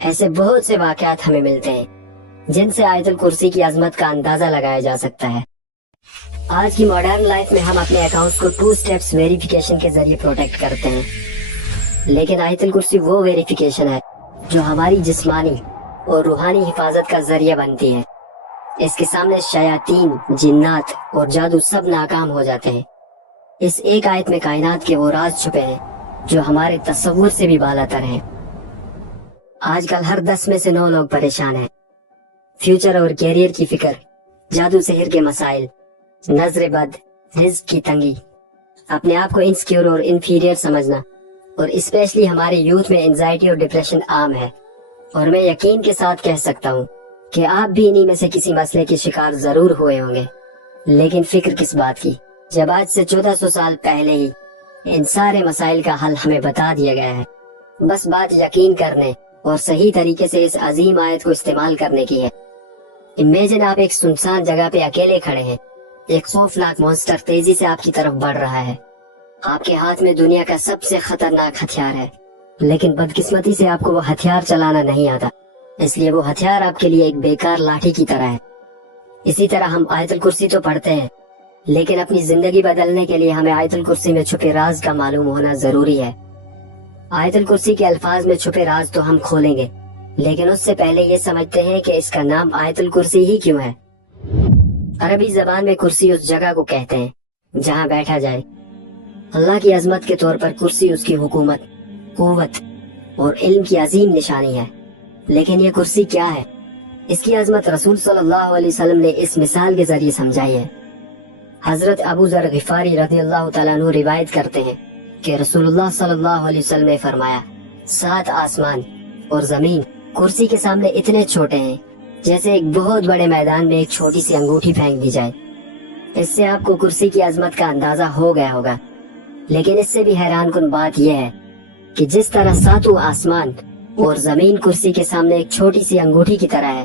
ایسے بہت سے واقعات ہمیں ملتے ہیں جن سے آیت الکرسی کی عظمت کا اندازہ لگایا جا سکتا ہے۔ آج کی ماڈرن لائف میں ہم اپنے اکاؤنٹس کو 2 اسٹیپس ویریفیکیشن کے ذریعے پروٹیکٹ کرتے ہیں، لیکن آیت الکرسی وہ ویریفیکیشن ہے جو ہماری جسمانی اور روحانی حفاظت کا ذریعہ بنتی ہے۔ اس کے سامنے شیاطین، جنات اور جادو سب ناکام ہو جاتے ہیں۔ اس ایک آیت میں کائنات کے وہ راز چھپے ہیں جو ہمارے تصور سے بھی بالا تر ہیں۔ آج کل ہر 10 میں سے 9 لوگ پریشان ہیں۔ فیوچر اور کیریئر کی فکر، جادو سحر کے مسائل، نظر بد، رزق کی تنگی، اپنے آپ کو انسیکیور اور انفیریئر سمجھنا، اور اسپیشلی ہمارے یوتھ میں انزائٹی اور ڈپریشن عام ہے۔ اور میں یقین کے ساتھ کہہ سکتا ہوں کہ آپ بھی انہی میں سے کسی مسئلے کے شکار ضرور ہوئے ہوں گے۔ لیکن فکر کس بات کی جب آج سے 1400 سال پہلے ہی ان سارے مسائل کا حل ہمیں بتا دیا گیا ہے۔ بس بات یقین کرنے اور صحیح طریقے سے اس عظیم آیت کو استعمال کرنے کی ہے۔ امیجن آپ ایک سنسان جگہ پہ اکیلے کھڑے ہیں، ایک خوفناک مونسٹر تیزی سے آپ کی طرف بڑھ رہا ہے۔ آپ کے ہاتھ میں دنیا کا سب سے خطرناک ہتھیار ہے، لیکن بدقسمتی سے آپ کو وہ ہتھیار چلانا نہیں آتا، اس لیے وہ ہتھیار آپ کے لیے ایک بیکار لاٹھی کی طرح ہے۔ اسی طرح ہم آیت الکرسی تو پڑھتے ہیں، لیکن اپنی زندگی بدلنے کے لیے ہمیں آیت الکرسی میں چھپے راز کا معلوم ہونا ضروری ہے۔ آیت الکرسی کے الفاظ میں چھپے راز تو ہم کھولیں گے، لیکن اس سے پہلے یہ سمجھتے ہیں کہ اس کا نام آیت الکرسی ہی کیوں ہے۔ عربی زبان میں کرسی اس جگہ کو کہتے ہیں جہاں بیٹھا جائے۔ اللہ کی عظمت کے طور پر کرسی اس کی حکومت، قوت اور علم کی عظیم نشانی ہے۔ لیکن یہ کرسی کیا ہے؟ اس کی عظمت رسول صلی اللہ علیہ وسلم نے اس مثال کے ذریعے سمجھائی ہے۔ حضرت ابو ذر غفاری رضی اللہ تعالیٰ عنہ روایت کرتے ہیں کہ رسول اللہ صلی اللہ علیہ وسلم نے فرمایا، 7 آسمان اور زمین کرسی کے سامنے اتنے چھوٹے ہیں جیسے ایک بہت بڑے میدان میں ایک چھوٹی سی انگوٹھی پھینک دی جائے۔ اس سے آپ کو کرسی کی عظمت کا اندازہ ہو گیا ہوگا، لیکن اس سے بھی حیران کن بات یہ ہے کہ جس طرح 7 آسمان اور زمین کرسی کے سامنے ایک چھوٹی سی انگوٹھی کی طرح ہے،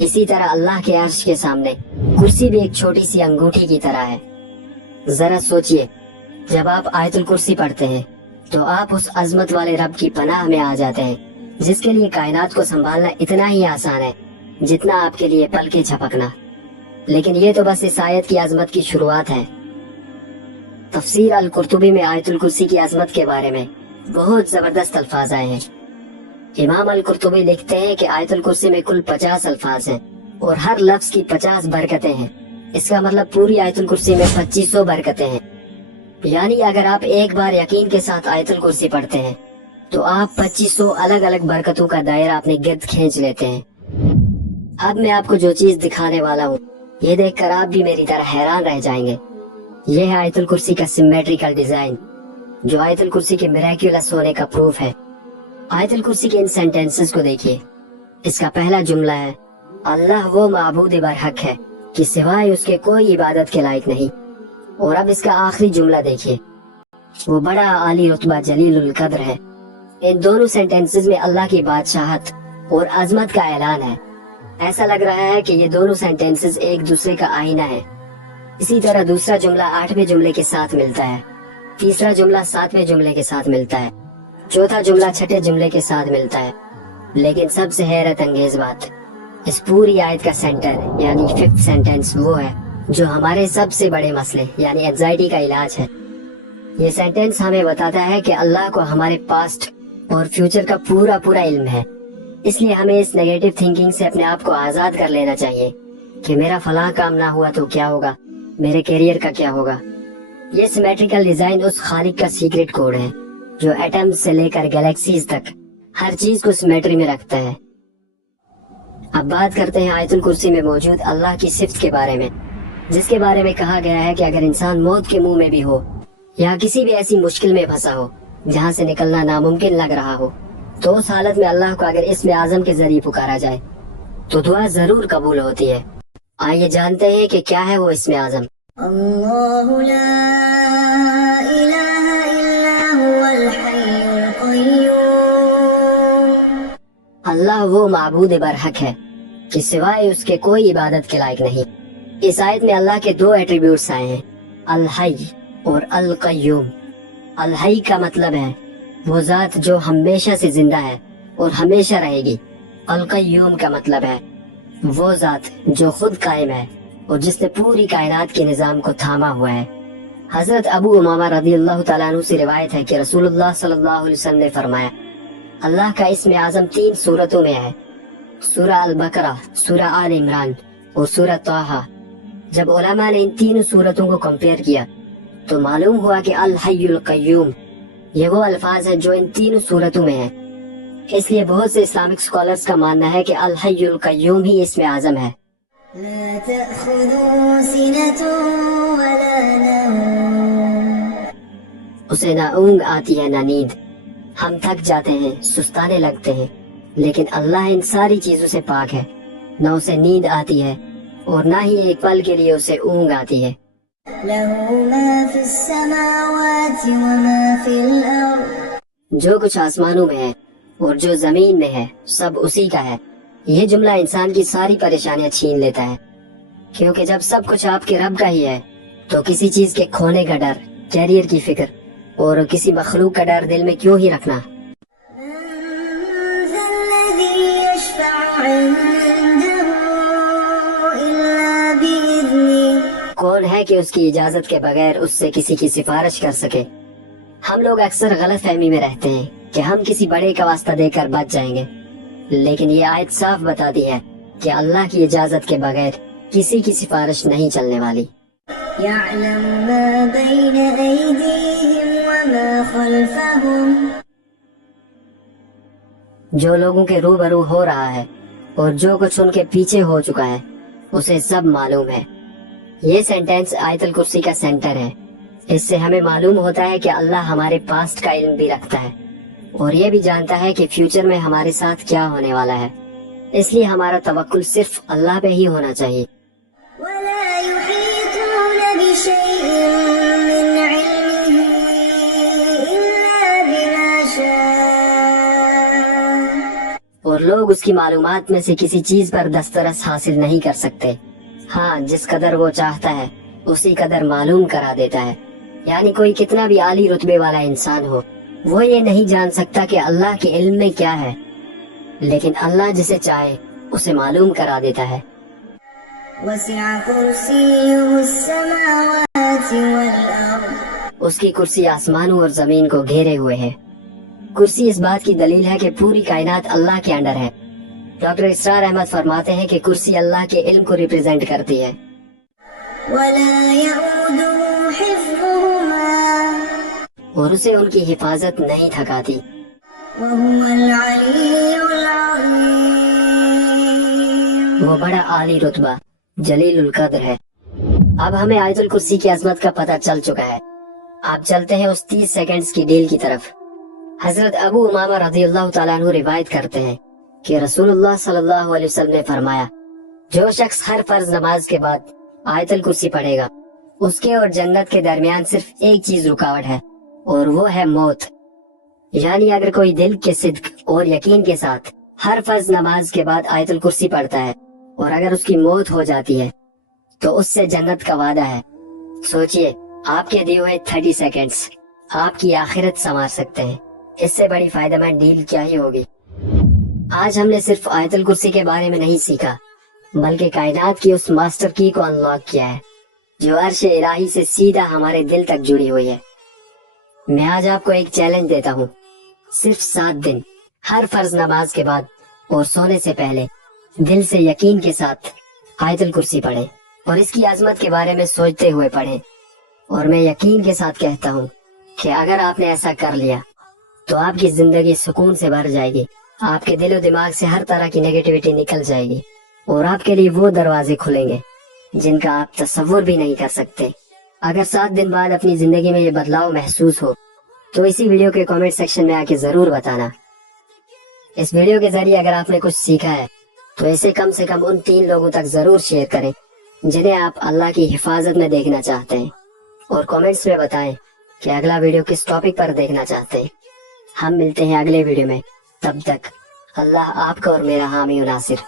اسی طرح اللہ کے عرش کے سامنے کرسی بھی ایک چھوٹی سی انگوٹھی کی طرح ہے۔ ذرا سوچئے، جب آپ آیت الکرسی پڑھتے ہیں تو آپ اس عظمت والے رب کی پناہ میں آ جاتے ہیں جس کے لیے کائنات کو سنبھالنا اتنا ہی آسان ہے جتنا آپ کے لیے پلکیں جھپکنا۔ لیکن یہ تو بس اس آیت کی عظمت کی شروعات ہے۔ تفسیر القرطبی میں آیت الکرسی کی عظمت کے بارے میں بہت زبردست الفاظ آئے ہیں۔ امام القرطبی لکھتے ہیں کہ آیت الکرسی میں کل 50 الفاظ ہیں اور ہر لفظ کی 50 برکتیں ہیں۔ اس کا مطلب پوری آیت الکرسی میں 2500 برکتیں ہیں۔ یعنی اگر آپ ایک بار یقین کے ساتھ آیت الکرسی پڑھتے ہیں تو آپ 2500 الگ الگ برکتوں کا دائرہ اپنے گرد کھینچ لیتے ہیں۔ اب میں آپ کو جو چیز دکھانے والا ہوں، یہ دیکھ کر آپ بھی میری طرح حیران رہ جائیں گے۔ یہ ہے آیت الکرسی کا سیمیٹریکل ڈیزائن، جو آیت الکرسی کے میریکولس ہونے کا پروف ہے۔ آیت الکرسی کے ان سینٹینسز کو دیکھیے۔ اس کا پہلا جملہ ہے، اللہ وہ معبود برحق ہے کہ سوائے اس کے کوئی عبادت کے لائق نہیں۔ اور اب اس کا آخری جملہ دیکھیے، وہ بڑا عالی رتبہ جلیل القدر ہے۔ ان دونوں سینٹینسز میں اللہ کی بادشاہت اور عظمت کا اعلان ہے۔ ایسا لگ رہا ہے کہ یہ دونوں سینٹینسز ایک دوسرے کا آئینہ ہے۔ اسی طرح دوسرا جملہ 8ویں جملے کے ساتھ ملتا ہے، تیسرا جملہ 7ویں جملے کے ساتھ ملتا ہے، چوتھا جملہ 6ٹھے جملے کے ساتھ ملتا ہے۔ لیکن سب سے حیرت انگیز بات، اس پوری آیت کا سینٹر یعنی 5th سینٹینس وہ ہے جو ہمارے سب سے بڑے مسئلے یعنی اینزائٹی کا علاج ہے۔ یہ سینٹینس ہمیں بتاتا ہے کہ اللہ کو ہمارے پاسٹ اور فیوچر کا پورا علم ہے۔ اس لیے ہمیں اس نیگیٹو تھنکنگ سے اپنے آپ کو آزاد کر لینا چاہیے کہ میرا فلاں کام نہ ہوا تو کیا ہوگا، میرے کیریئر کا کیا ہوگا۔ یہ سیمیٹریکل ڈیزائن اس خالق کا سیکرٹ کوڈ ہے جو ایٹمز سے لے کر گیلیکسیز تک ہر چیز کو سیمیٹری میں رکھتا ہے۔ اب بات کرتے ہیں آیت الکرسی میں موجود اللہ کی صفت کے بارے میں، جس کے بارے میں کہا گیا ہے کہ اگر انسان موت کے منہ میں بھی ہو یا کسی بھی ایسی مشکل میں پھنسا ہو جہاں سے نکلنا ناممکن لگ رہا ہو، تو اس حالت میں اللہ کو اگر اسم اعظم کے ذریعے پکارا جائے تو دعا ضرور قبول ہوتی ہے۔ آئیے جانتے ہیں کہ کیا ہے وہ اسم اعظم۔ اللہ لا الہ الا هو الحی القیوم۔ اللہ وہ معبود برحق ہے کہ سوائے اس کے کوئی عبادت کے لائق نہیں۔ اس آیت میں اللہ کے 2 ایٹریبیوٹس آئے ہیں، الحی اور القیوم۔ الحی کا مطلب ہے وہ ذات جو ہمیشہ سے زندہ ہے اور ہمیشہ رہے گی، القیوم کا مطلب ہے وہ ذات جو خود قائم ہے اور جس نے پوری کائنات کے نظام کو تھاما ہوا ہے۔ حضرت ابو امامہ رضی اللہ تعالیٰ عنہ سے روایت ہے کہ رسول اللہ صلی اللہ علیہ وسلم نے فرمایا، اللہ کا اسم اعظم 3 سورتوں میں ہے، سورہ البقرہ، سورہ آل عمران اور سورہ طٰہٰ۔ جب علماء نے ان 3 سورتوں کو کمپیئر کیا تو معلوم ہوا کہ الحی القیوم یہ وہ الفاظ ہیں جو ان 3 سورتوں میں ہیں۔ اس لیے بہت سے اسلامک اسکالرز کا ماننا ہے کہ الحی القیوم ہی اسم اعظم ہے۔ لا تأخذه سنة ولا نوم، اسے نہ اونگ آتی ہے نہ نیند، ہم تھک جاتے ہیں، سستانے لگتے ہیں، لیکن اللہ ان ساری چیزوں سے پاک ہے، نہ اسے نیند آتی ہے اور نہ ہی ایک پل کے لیے اسے اونگ آتی ہے۔ له ما في السماوات وما في الأرض، جو کچھ آسمانوں میں ہے اور جو زمین میں ہے سب اسی کا ہے۔ یہ جملہ انسان کی ساری پریشانیاں چھین لیتا ہے، کیونکہ جب سب کچھ آپ کے رب کا ہی ہے تو کسی چیز کے کھونے کا ڈر، کیریئر کی فکر اور کسی مخلوق کا ڈر دل میں کیوں ہی رکھنا۔ من ذا الذي يشفع عنده إلا بإذنه، کون ہے کہ اس کی اجازت کے بغیر اس سے کسی کی سفارش کر سکے؟ ہم لوگ اکثر غلط فہمی میں رہتے ہیں کہ ہم کسی بڑے کا واسطہ دے کر بچ جائیں گے، لیکن یہ آیت صاف بتاتی ہے کہ اللہ کی اجازت کے بغیر کسی کی سفارش نہیں چلنے والی۔ يعلم ما بين أيديهم وما خلفهم، جو لوگوں کے روبرو ہو رہا ہے اور جو کچھ ان کے پیچھے ہو چکا ہے اسے سب معلوم ہے۔ یہ سینٹینس آیت الکرسی کا سینٹر ہے۔ اس سے ہمیں معلوم ہوتا ہے کہ اللہ ہمارے پاسٹ کا علم بھی رکھتا ہے اور یہ بھی جانتا ہے کہ فیوچر میں ہمارے ساتھ کیا ہونے والا ہے۔ اس لیے ہمارا توکل صرف اللہ پہ ہی ہونا چاہیے۔ ولا يحيطون بشيء من علمه إلا بما شاء، اور لوگ اس کی معلومات میں سے کسی چیز پر دسترس حاصل نہیں کر سکتے، ہاں جس قدر وہ چاہتا ہے اسی قدر معلوم کرا دیتا ہے۔ یعنی کوئی کتنا بھی عالی رتبے والا انسان ہو، وہ یہ نہیں جان سکتا کہ اللہ کے علم میں کیا ہے، لیکن اللہ جسے چاہے اسے معلوم کرا دیتا ہے۔ وسع كرسيه السماوات والأرض، اس کی کرسی آسمانوں اور زمین کو گھیرے ہوئے ہے۔ کرسی اس بات کی دلیل ہے کہ پوری کائنات اللہ کے انڈر ہے۔ ڈاکٹر اسرار احمد فرماتے ہیں کہ کرسی اللہ کے علم کو ریپرزینٹ کرتی ہے۔ ولا يؤوده حفظهما، اور اسے ان کی حفاظت نہیں تھکاتی۔ وهو العلي العظيم، وہ بڑا عالی رتبہ جلیل القدر ہے۔ اب ہمیں آیت الکرسی کی عظمت کا پتہ چل چکا ہے۔ آپ چلتے ہیں اس 30 سیکنڈز کی ڈیل کی طرف۔ حضرت ابو امامہ رضی اللہ تعالیٰ عنہ روایت کرتے ہیں کہ رسول اللہ صلی اللہ علیہ وسلم نے فرمایا، جو شخص ہر فرض نماز کے بعد آیت الکرسی پڑھے گا اس کے اور جنت کے درمیان صرف ایک چیز رکاوٹ ہے اور وہ ہے موت۔ یعنی اگر کوئی دل کے صدق اور یقین کے ساتھ ہر فرض نماز کے بعد آیت الکرسی پڑھتا ہے اور اگر اس کی موت ہو جاتی ہے تو اس سے جنت کا وعدہ ہے۔ سوچئے، آپ کے دیے ہوئے 30 سیکنڈز آپ کی آخرت سنوار سکتے ہیں۔ اس سے بڑی فائدہ مند ڈیل کیا ہی ہوگی۔ آج ہم نے صرف آیت الکرسی کے بارے میں نہیں سیکھا، بلکہ کائنات کی اس ماسٹر کی کو انلاک کیا ہے جو عرش الہی سے سیدھا ہمارے دل تک جڑی ہوئی ہے۔ میں آج آپ کو ایک چیلنج دیتا ہوں، صرف 7 دن ہر فرض نماز کے بعد اور سونے سے پہلے دل سے یقین کے ساتھ آیت الکرسی پڑھیں اور اس کی عظمت کے بارے میں سوچتے ہوئے پڑھیں۔ اور میں یقین کے ساتھ کہتا ہوں کہ اگر آپ نے ایسا کر لیا تو آپ کی زندگی سکون سے بھر جائے گی، آپ کے دل و دماغ سے ہر طرح کی نیگیٹیوٹی نکل جائے گی اور آپ کے لیے وہ دروازے کھلیں گے جن کا آپ تصور بھی نہیں کر سکتے۔ اگر 7 دن بعد اپنی زندگی میں یہ بدلاؤ محسوس ہو تو اسی ویڈیو کے کامنٹ سیکشن میں آ کے ضرور بتانا۔ اس ویڈیو کے ذریعے اگر آپ نے کچھ سیکھا ہے تو اسے کم سے کم ان 3 لوگوں تک ضرور شیئر کریں جنہیں آپ اللہ کی حفاظت میں دیکھنا چاہتے ہیں، اور کامنٹس میں بتائیں کہ اگلا ویڈیو کس ٹاپک پر دیکھنا چاہتے ہیں۔ ہم ملتے ہیں اگلے ویڈیو میں، تب تک اللہ آپ کا اور میرا حامی و ناصر۔